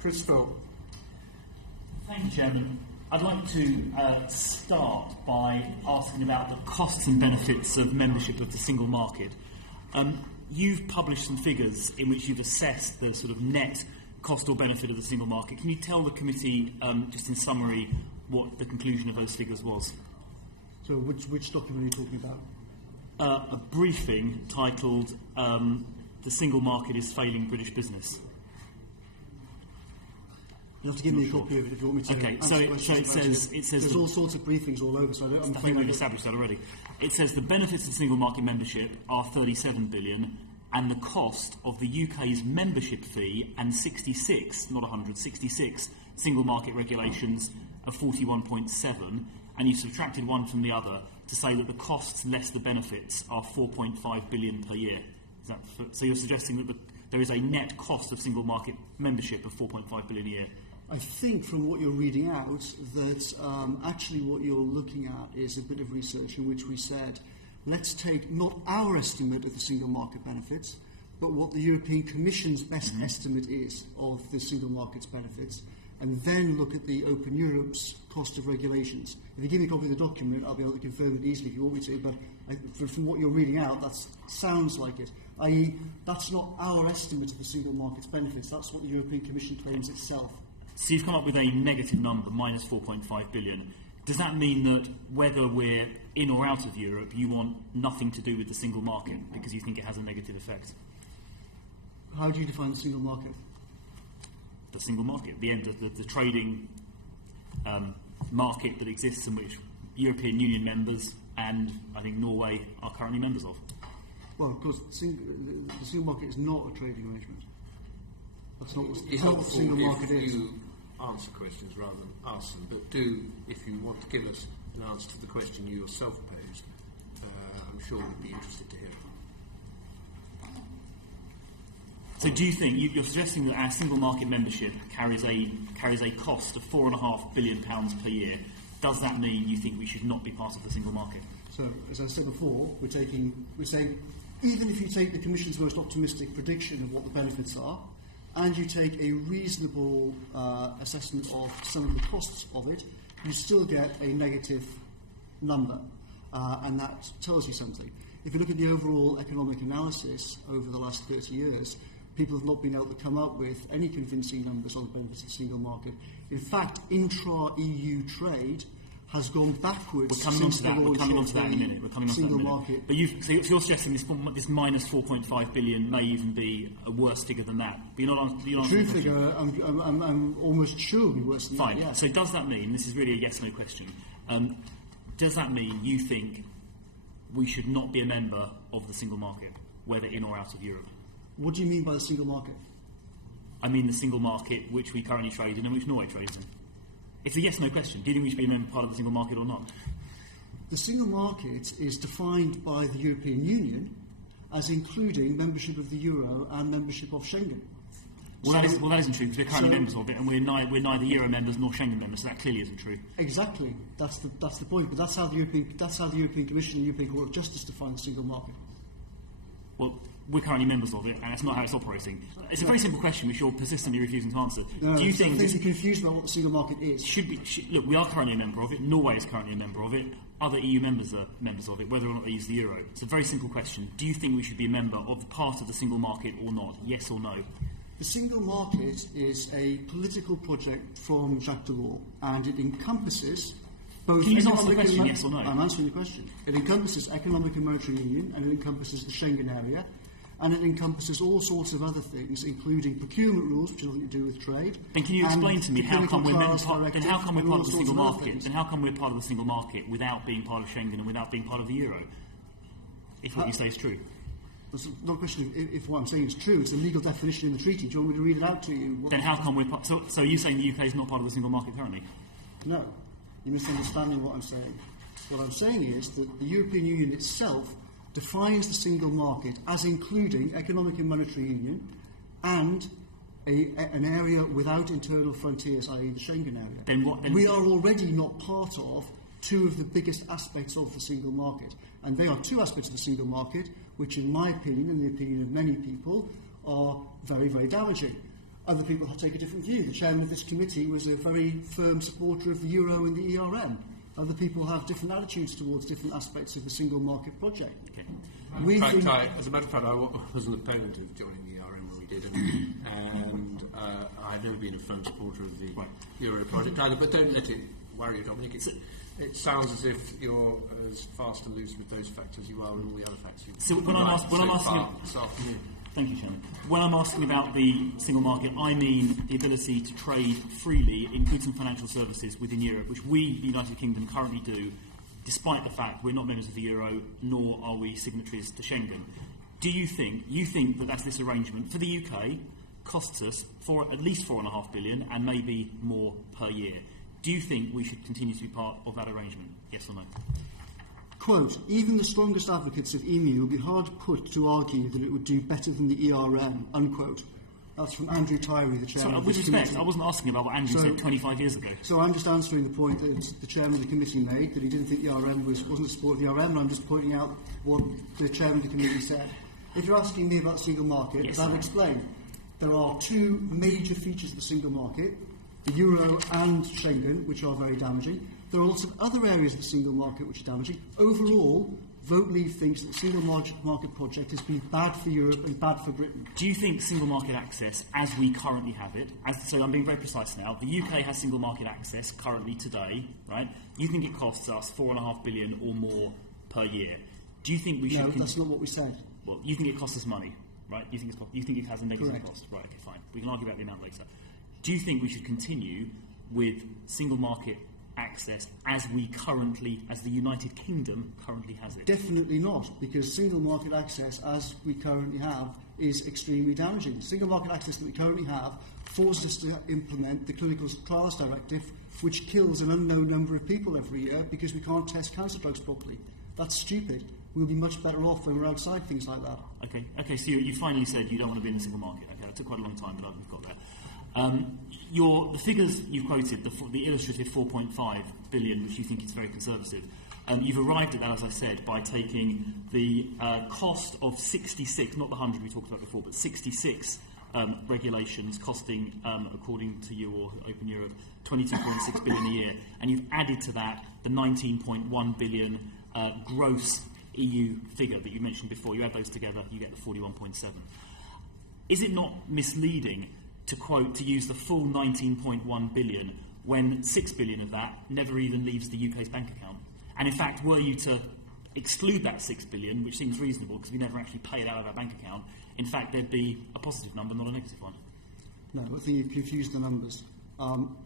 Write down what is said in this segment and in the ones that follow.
Chris Phil. Thank you, Chairman. I'd like to start by asking about the costs and benefits of membership of the single market. You've published some figures in which you've assessed the sort of net cost or benefit of the single market. Can you tell the committee, just in summary, what the conclusion of those figures was? So which document are you talking about? A briefing titled "The Single Market is Failing British Business." You have to give me a copy of it if you want me to. Okay, so it says there's all sorts of briefings all over. So I think we've established that already. It says the benefits of single market membership are 37 billion, and the cost of the UK's membership fee and 66, not 100, 66 single market regulations are 41.7, and you've subtracted one from the other to say that the costs less the benefits are 4.5 billion per year. So you're suggesting that there is a net cost of single market membership of 4.5 billion a year? I think from what you're reading out that actually what you're looking at is a bit of research in which we said, let's take not our estimate of the single market benefits, but what the European Commission's best estimate is of the single market's benefits, and then look at the Open Europe's cost of regulations. If you give me a copy of the document, I'll be able to confirm it easily if you want me to, but from what you're reading out, that sounds like it. I.e., that's not our estimate of the single market's benefits, that's what the European Commission claims itself. So you've come up with a negative number, minus 4.5 billion. Does that mean that whether we're in or out of Europe, you want nothing to do with the single market because you think it has a negative effect? How do you define the single market? The single market, the end of the trading market that exists in which European Union members and I think Norway are currently members of. Well, of course, the single market is not a trading arrangement. That's not what the single market is. You answer questions rather than ask them, but do, if you want to give us an answer to the question you yourself posed, I'm sure we'd be interested to hear. So do you think, you're suggesting that our single market membership carries a cost of £4.5 billion per year. Does that mean you think we should not be part of the single market? So, as I said before, we're saying, even if you take the Commission's most optimistic prediction of what the benefits are, and you take a reasonable assessment of some of the costs of it, you still get a negative number, and that tells you something. If you look at the overall economic analysis over the last 30 years, people have not been able to come up with any convincing numbers on the benefits of the single market. In fact, intra-EU trade has gone backwards. We're coming on to that in a minute. Market. But so you're suggesting this minus 4.5 billion may even be a worse figure than that. But you're not the true figure, I'm almost sure will be worse than Fine. that. Fine. So does that mean, this is really a yes/no question, does that mean you think we should not be a member of the single market, whether in or out of Europe? What do you mean by the single market? I mean the single market which we currently trade in and which Norway trades in. It's a yes/no question. Do you think we should be a member part of the single market or not? The single market is defined by the European Union as including membership of the Euro and membership of Schengen. Well, that isn't true because we're currently members of it, and we're neither Euro members nor Schengen members. So that clearly isn't true. Exactly. That's the point. But that's how the European Commission and the European Court of Justice define the single market. Well, we're currently members of it, and that's not how it's operating. It's a very simple question which you're persistently refusing to answer. Do you think you're confused about what the single market is? Look, we are currently a member of it. Norway is currently a member of it. Other EU members are members of it, whether or not they use the euro. It's a very simple question. Do you think we should be a member of the part of the single market or not? Yes or no? The single market is a political project from Jacques Delors, and it encompasses both. Can you answer the question, yes or no? I'm answering the question. It encompasses economic and monetary union, and it encompasses the Schengen area, and it encompasses all sorts of other things, including procurement rules, which have nothing to do with trade. Then can you explain to me how come we're part of the single market? Then how come we're part of the single market without being part of Schengen and without being part of the euro? If what you say is true. It's not a question if what I'm saying is true. It's a legal definition in the treaty. Do you want me to read it out to you? Then how come we're part... So you're saying the UK is not part of the single market currently? No. You're misunderstanding what I'm saying. What I'm saying is that the European Union itself defines the single market as including economic and monetary union and an area without internal frontiers, i.e. the Schengen area. Then we are already not part of two of the biggest aspects of the single market. And they are two aspects of the single market which, in my opinion and the opinion of many people, are very, very damaging. Other people take a different view. The chairman of this committee was a very firm supporter of the euro and the ERM. Other people have different attitudes towards different aspects of the single market project. Okay. As a matter of fact, I was an opponent of joining the ERM when we did, and I've never been a firm supporter of the euro project either. But don't let it worry you, Dominic. It sounds as if you're as fast and loose with those facts as you are with all the other facts. Thank you, Chairman. When I'm asking about the single market, I mean the ability to trade freely in goods and financial services within Europe, which we, the United Kingdom, currently do, despite the fact we're not members of the euro, nor are we signatories to Schengen. Do you think that this arrangement for the UK costs us at least £4.5 billion and maybe more per year? Do you think we should continue to be part of that arrangement? Yes or no? Quote, even the strongest advocates of EMU will be hard put to argue that it would do better than the ERM, unquote. That's from Andrew Tyree, the chairman of this committee. I wasn't asking about what Andrew said 25 years ago. So I'm just answering the point that the chairman of the committee made, that he didn't think the ERM wasn't a support of the ERM, and I'm just pointing out what the chairman of the committee said. If you're asking me about the single market, as I've explained, there are two major features of the single market, the euro and Schengen, which are very damaging. There are lots of other areas of the single market which are damaging. Overall, Vote Leave thinks that the single market project has been bad for Europe and bad for Britain. Do you think single market access, as we currently have it, so I'm being very precise now, the UK has single market access currently today, right? You think it costs us £4.5 billion or more per year. Do you think we should... No, that's not what we said. Well, you think it costs us money, right? You think it has a negative Correct. cost? Right, okay, fine. We can argue about the amount later. Do you think we should continue with single market access as the United Kingdom currently has it? Definitely not, because single market access, as we currently have, is extremely damaging. The single market access that we currently have forces us to implement the Clinical Trials Directive, which kills an unknown number of people every year because we can't test cancer drugs properly. That's stupid. We'll be much better off when we're outside things like that. Okay. So you finally said you don't want to be in the single market. Okay, it took quite a long time, but we've got there. The figures you've quoted, the illustrative 4.5 billion, which you think is very conservative, you've arrived at that, as I said, by taking the cost of 66, not the 100 we talked about before, but 66 regulations costing, according to you or Open Europe, 22.6 billion a year, and you've added to that the 19.1 billion gross EU figure that you mentioned before. You add those together, you get the 41.7. Is it not misleading to use the full 19.1 billion when 6 billion of that never even leaves the UK's bank account? And in fact, were you to exclude that 6 billion, which seems reasonable because we never actually pay it out of our bank account, in fact there'd be a positive number, not a negative one. No, I think you've confused the numbers.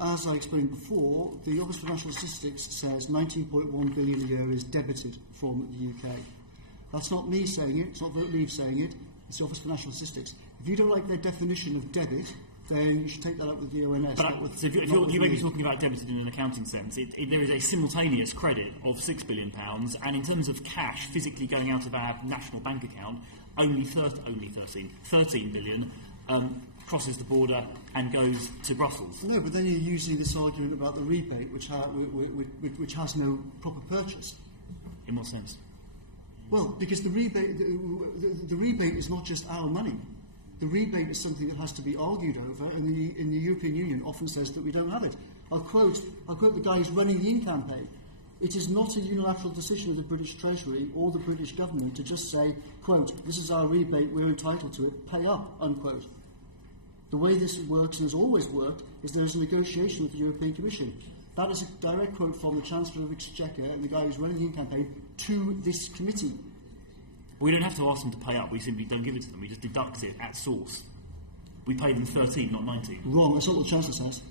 As I explained before, the Office for National Statistics says 19.1 billion a year is debited from the UK. That's not me saying it, it's not Vote Leave saying it, it's the Office for National Statistics. If you don't like their definition of debit, then you should take that up with the ONS. So if you may be talking about debited in an accounting sense, there is a simultaneous credit of £6 billion, and in terms of cash physically going out of our national bank account, only 13 billion crosses the border and goes to Brussels. No, but then you're using this argument about the rebate, which has no proper purchase. In what sense? Well, because the rebate is not just our money. The rebate is something that has to be argued over, and the European Union often says that we don't have it. I'll quote the guy who's running the in campaign. It is not a unilateral decision of the British Treasury or the British government to just say, quote, this is our rebate, we're entitled to it, pay up, unquote. The way this works and has always worked is there is a negotiation with the European Commission. That is a direct quote from the Chancellor of Exchequer and the guy who's running the in campaign to this committee. We don't have to ask them to pay up, we simply don't give it to them, we just deduct it at source. We pay them 13, not 19. Wrong, that's not what the Chancellor says.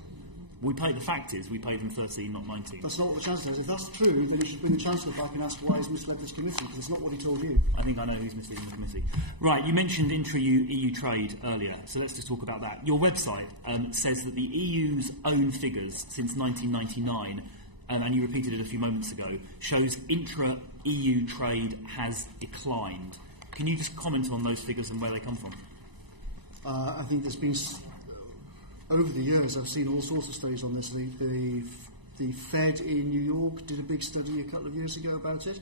We pay, the fact is, we pay them 13, not 19. That's not what the Chancellor says. If that's true, then you should bring the Chancellor back and ask why he's misled this committee, because it's not what he told you. I think I know who's misleading the committee. Right, you mentioned intra-EU trade earlier, so let's just talk about that. Your website says that the EU's own figures since 1999, and you repeated it a few moments ago, shows intra-EU trade has declined. Can you just comment on those figures and where they come from? I think there's been... Over the years, I've seen all sorts of studies on this. The Fed in New York did a big study a couple of years ago about it.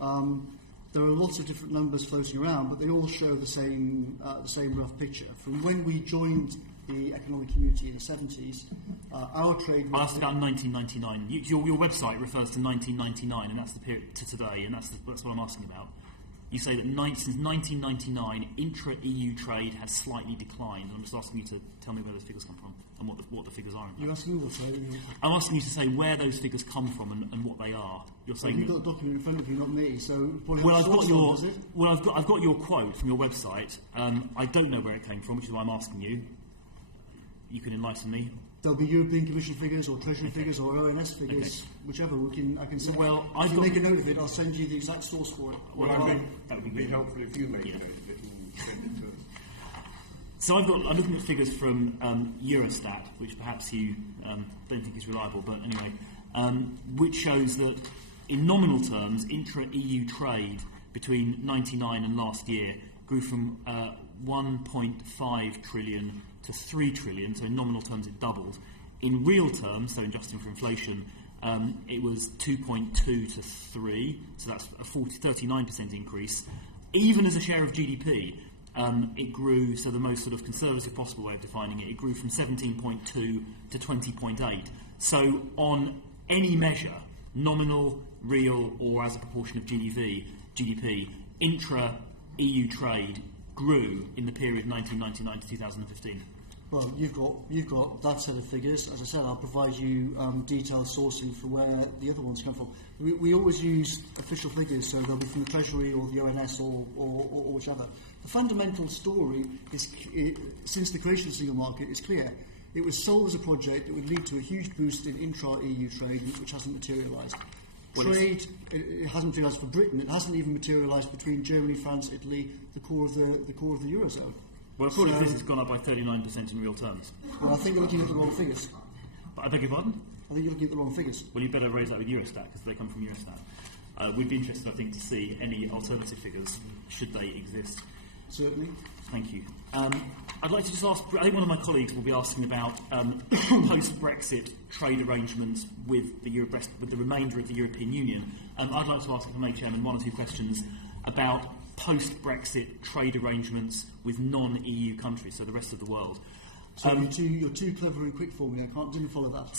There are lots of different numbers floating around, but they all show the same rough picture. From when we joined the economic community in the 70s, our trade... I asked about 1999. Your website refers to 1999, and that's the period to today, and that's what I'm asking about. You say that since 1999, intra-EU trade has slightly declined. I'm just asking you to tell me where those figures come from and what the figures are. You're asking me what trade? I'm asking you to say where those figures come from and what they are. You're saying you've got the document in front of you, not me. So I've got your quote from your website. I don't know where it came from, which is why I'm asking you. You can enlighten me. There'll be European Commission figures or Treasury figures or ONS figures, whichever. I can send. Well, if you make a note of it, I'll send you the exact source for it. Well, that would be helpful if you make a note of it and send it to us. So I'm looking at figures from Eurostat, which perhaps you don't think is reliable, but anyway, which shows that in nominal terms, intra-EU trade between 99 and last year grew from 1.5 trillion to 3 trillion, so in nominal terms it doubled. In real terms, so adjusting for inflation, it was 2.2 to 3, so that's a 39% increase. Even as a share of GDP, it grew, so the most sort of conservative possible way of defining it, it grew from 17.2 to 20.8. So on any measure, nominal, real, or as a proportion of GDP, intra-EU trade grew in the period 1999 to 2015. Well, you've got that set of figures. As I said, I'll provide you detailed sourcing for where the other ones come from. We always use official figures, so they'll be from the Treasury or the ONS or whichever. The fundamental story is, since the creation of the single market, is clear. It was sold as a project that would lead to a huge boost in intra-EU trade, which hasn't materialised. Trade, it hasn't materialised for Britain. It hasn't even materialised between Germany, France, Italy, the core of the Eurozone. Well, according to this, it's gone up by 39% in real terms. Well, I think you're looking at the wrong figures. But I beg your pardon? I think you're looking at the wrong figures. Well, you better raise that with Eurostat, because they come from Eurostat. We'd be interested, I think, to see any alternative figures, should they exist. Certainly. Thank you. I'd like to just ask, I think one of my colleagues will be asking about post-Brexit trade arrangements with the remainder of the European Union. I'd like to ask, if I may, Chairman, one or two questions about post-Brexit trade arrangements with non-EU countries, so the rest of the world. So you're too clever and quick for me. I didn't follow that.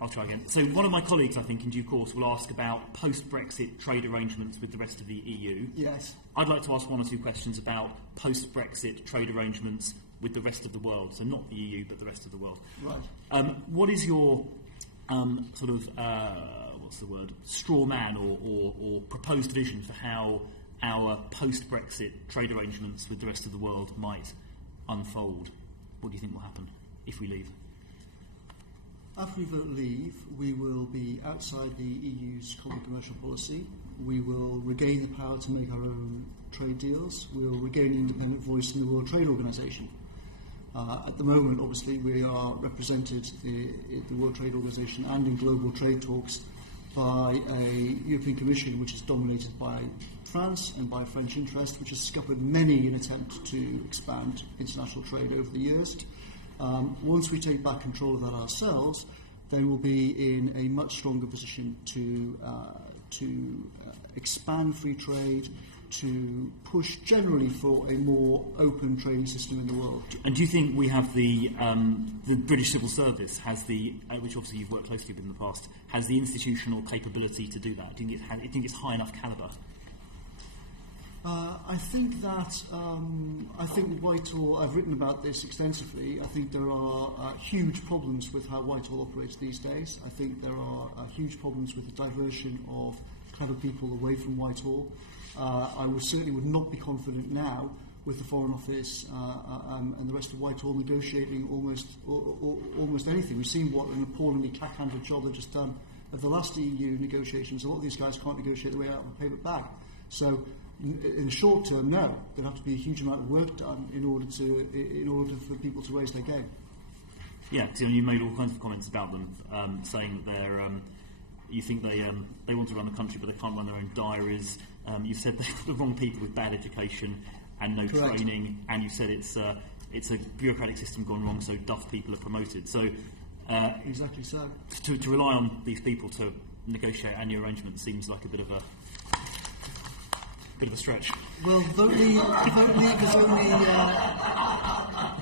I'll try again. So one of my colleagues, I think, in due course, will ask about post-Brexit trade arrangements with the rest of the EU. Yes. I'd like to ask one or two questions about post-Brexit trade arrangements with the rest of the world. So not the EU, but the rest of the world. Right. What is your straw man or proposed vision for how our post-Brexit trade arrangements with the rest of the world might unfold? What do you think will happen if we leave? After we vote leave, we will be outside the EU's common commercial policy. We will regain the power to make our own trade deals. We will regain an independent voice in the World Trade Organization. At the moment, obviously, we are represented in the World Trade Organization and in global trade talks by a European Commission which is dominated by France and by French interest, which has scuppered many an attempt to expand international trade over the years. Once we take back control of that ourselves, then we'll be in a much stronger position to expand free trade, to push generally for a more open trading system in the world. And do you think we have the British Civil Service has the, which obviously you've worked closely with in the past, has the institutional capability to do that? Do you think it's high enough calibre? I think that Whitehall, I've written about this extensively. I think there are huge problems with how Whitehall operates these days. I think there are huge problems with the diversion of clever people away from Whitehall. I certainly would not be confident now with the Foreign Office and the rest of Whitehall negotiating almost anything. We've seen what an appallingly cack-handed job they've just done of the last EU negotiations. A lot of these guys can't negotiate their way out of a paper bag. So in the short term, no, there'll have to be a huge amount of work done in order for people to raise their game. Yeah, so you made all kinds of comments about them, saying that they're, you think they want to run the country, but they can't run their own diaries. You said they've got the wrong people with bad education and no Correct. training, and you said it's a bureaucratic system gone wrong, so duff people are promoted. So exactly so. To rely on these people to negotiate annual arrangements seems like a bit of a stretch. Well, vote leave is only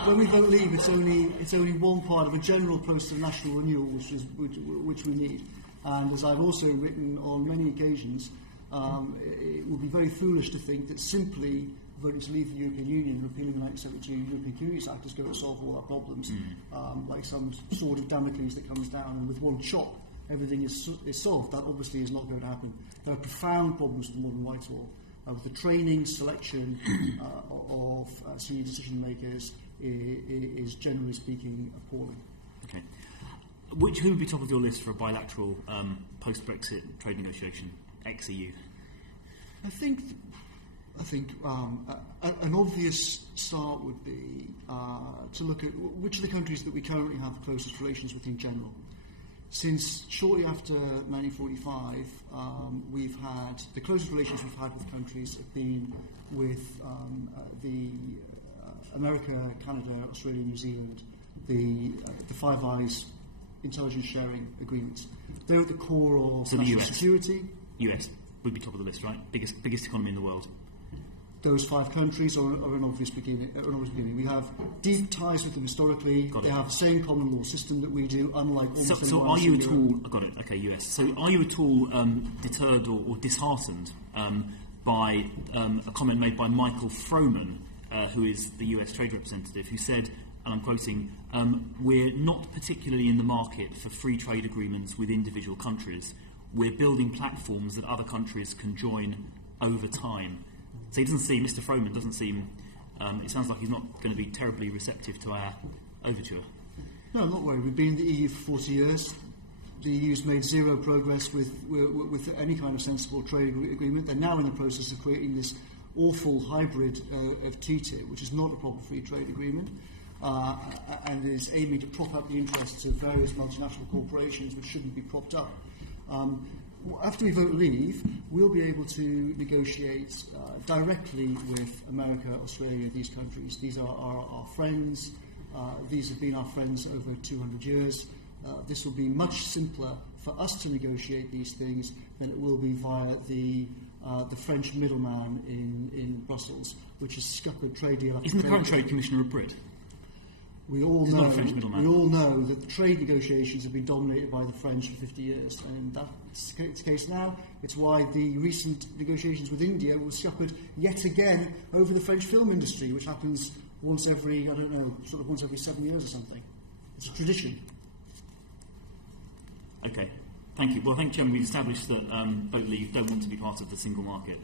when we vote leave, it's only one part of a general process of national renewal, which we need. And as I've also written on many occasions, it would be very foolish to think that simply voting to leave the European Union and repealing the 1972 European Communities Act is going to solve all our problems, like some sword of Damocles that comes down and with one chop everything is solved. That obviously is not going to happen. There are profound problems with modern Whitehall. The training, selection of senior decision makers is generally speaking appalling. Okay. Who would be top of your list for a bilateral post-Brexit trade negotiation, ex-EU? I think an obvious start would be to look at which of the countries that we currently have the closest relations with in general. Since shortly after 1945, we've had the closest relations we've had with countries have been with America, Canada, Australia, New Zealand, the Five Eyes intelligence sharing agreements. They're at the core of national security. US would be top of the list, right? Biggest economy in the world. Those 5 countries are an obvious beginning. We have deep ties with them historically. They have the same common law system that we do, unlike almost So are you at all... I got it. Okay, US. So are you at all deterred or disheartened by a comment made by Michael Froman, who is the US trade representative, who said, and I'm quoting, we're not particularly in the market for free trade agreements with individual countries. We're building platforms that other countries can join over time. So Mr. Froman doesn't seem, it sounds like he's not going to be terribly receptive to our overture. No, I'm not worried. We've been in the EU for 40 years. The EU's made zero progress with any kind of sensible trade agreement. They're now in the process of creating this awful hybrid of TTIP, which is not a proper free trade agreement, and is aiming to prop up the interests of various multinational corporations which shouldn't be propped up. After we vote leave, we'll be able to negotiate directly with America, Australia, these countries. These are our friends. These have been our friends over 200 years. This will be much simpler for us to negotiate these things than it will be via the French middleman in Brussels, which has scuppered trade deal after Isn't the current trade trade commissioner a Brit? We all know that the trade negotiations have been dominated by the French for 50 years, and that's the case now. It's why the recent negotiations with India were scuppered yet again over the French film industry, which happens once every 7 years or something. It's a tradition. Okay, thank you. Well, I think, Chairman, we've established that vote leave don't want to be part of the single market.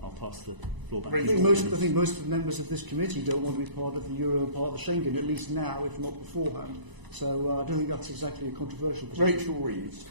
I'll pass the floor back. I think most of the members of this committee don't want to be part of the Euro and part of the Schengen, at least now, if not beforehand. So I don't think that's exactly a controversial position. Rachel Reeves.